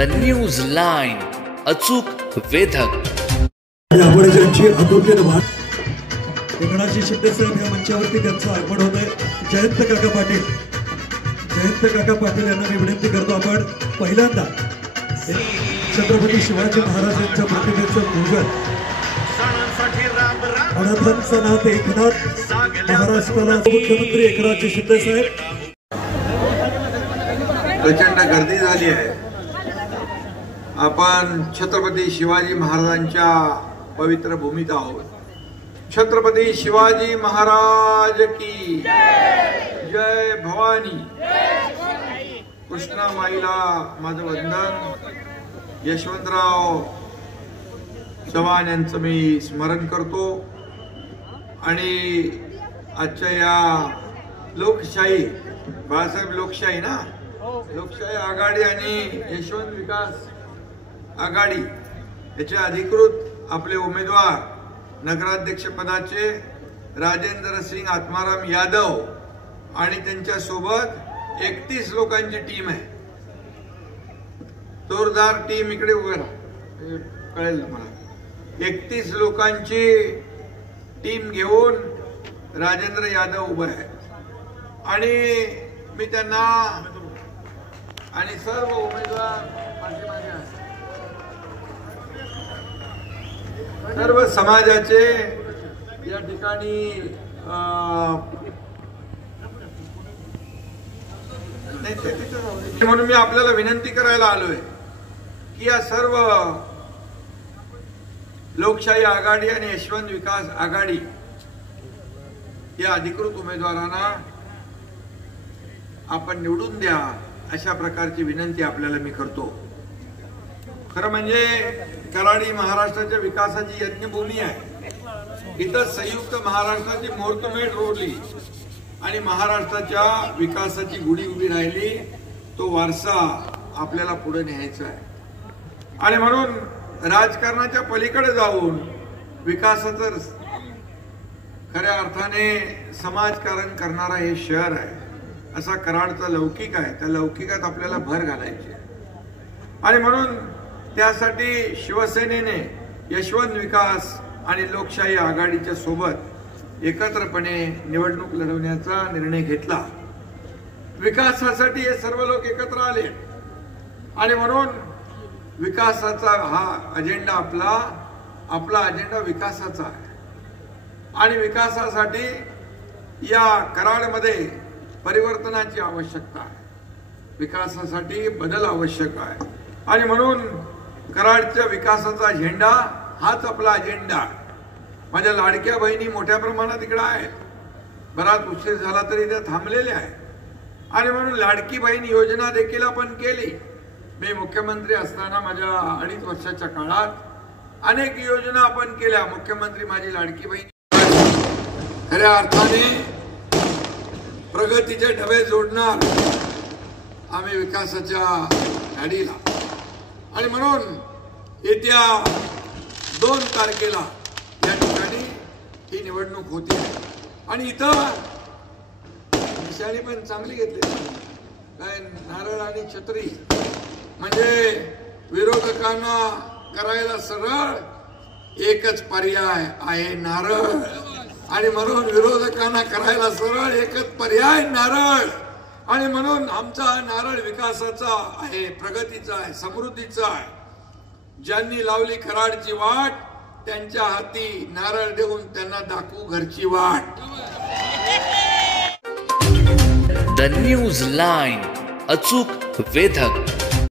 News line, अचूक वेधक. आपण ज्यांची आतुरतेने एकनाथजी शिंदे साहेब या मंचावरती त्यांचं आगमन होत आहे. जयंत काका पाटील यांना मी विनंती करतो, आपण पहिल्यांदा छत्रपती शिवाजी महाराज यांच्या प्रतिमेचं पूजन अनाथांचा नाथ एकनाथ महाराष्ट्राला मुख्यमंत्री एकनाथजी शिंदे साहेब. प्रचंड गर्दी झाली आहे. आपण छत्रपती शिवाजी महाराजांच्या पवित्र भूमीत आहोत. छत्रपती शिवाजी महाराज की जय. भवानी कृष्णा माईला माझं वंदन. यशवंतराव चव्हाण यांचं मी स्मरण करतो आणि आजच्या या लोकशाही, बाळासाहेब लोकशाही ना, लोकशाही आघाडी आणि यशवंत विकास आघाडी याचे अधिकृत आपले उमेदवार नगराध्यक्ष पदाचे राजेंद्र सिंग आत्माराम यादव आणि त्यांच्या सोबत 31 लोकांची टीम आहे. जोरदार टीम इकडे उभे राहा, कळेल मला. 31 लोकांची टीम घेऊन राजेंद्र यादव उभे आहे आणि मी त्यांना आणि सर्व उमेदवार सर्व समाजाचे या ठिकाणी म्हणून मी आपल्याला विनंती करायला आलोय की या सर्व लोकशाही आघाडी आणि यशवंत विकास आघाडी या अधिकृत उमेदवारांना आपण निवडून द्या, अशा प्रकारची विनंती आपल्याला मी करतो. खरं म्हणजे कराड ही महाराष्ट्राच्या विकासाची यज्ञभूमी आहे. इथं संयुक्त महाराष्ट्राची मुहूर्तमेढ रोवली आणि महाराष्ट्राच्या विकासाची गुढी उभी राहिली. तो वारसा आपल्याला पुढे न्यायचा आहे आणि म्हणून राजकारणाच्या पलीकडे जाऊन विकासाचं खऱ्या अर्थाने समाजकारण करणारा हे शहर आहे. असा कराडचा लौकिक आहे. त्या लौकिकात आपल्याला भर घालायची आणि म्हणून त्यासाठी शिवसेनेने यशवंत विकास आणि लोकशाही आघाडीच्या सोबत एकत्रपणे निवडणूक लढवण्याचा निर्णय घेतला. विकासासाठी हे सर्व लोक एकत्र आले आणि म्हणून विकासाचा हा अजेंडा आपला अजेंडा विकासाचा आहे आणि विकासासाठी या कराडमध्ये परिवर्तनाची आवश्यकता आहे. विकासासाठी बदल आवश्यक आहे आणि म्हणून कराडच्या विकासाचा झेंडा हाच आपला अजेंडा आहे. माझ्या लाडक्या बहिणी मोठ्या प्रमाणात इकडे आहेत. बराच उशीर झाला तरी त्या थांबलेल्या आहेत आणि म्हणून लाडकी बहीण योजना देखील आपण केली. मी मुख्यमंत्री असताना माझ्या 2.5 वर्षाच्या काळात अनेक योजना आपण केल्या. मुख्यमंत्री माझी लाडकी बहीण खऱ्या अर्थाने प्रगतीचे डबे जोडणार आम्ही विकासाच्या गाडीला आणि म्हणून येत्या 2 तारखेला या ठिकाणी ही निवडणूक होती आणि इथं निशाणी पण चांगली घेतली. काय नारळ आणि छत्री म्हणजे विरोधकांना करायला सरळ एकच पर्याय आहे, नारळ. आणि म्हणून विरोधकांना करायला सरळ एकच पर्याय, नारळ. आणि म्हणून आमचा नारळ विकासाचा आहे, प्रगतीचा आहे, समृद्धीचा आहे. ज्यांनी लावली कराडची वाट त्यांच्या हाती नारळ देऊन त्यांना दाखवू घरची वाट. न्यूज लाईन, अचूक वेधक.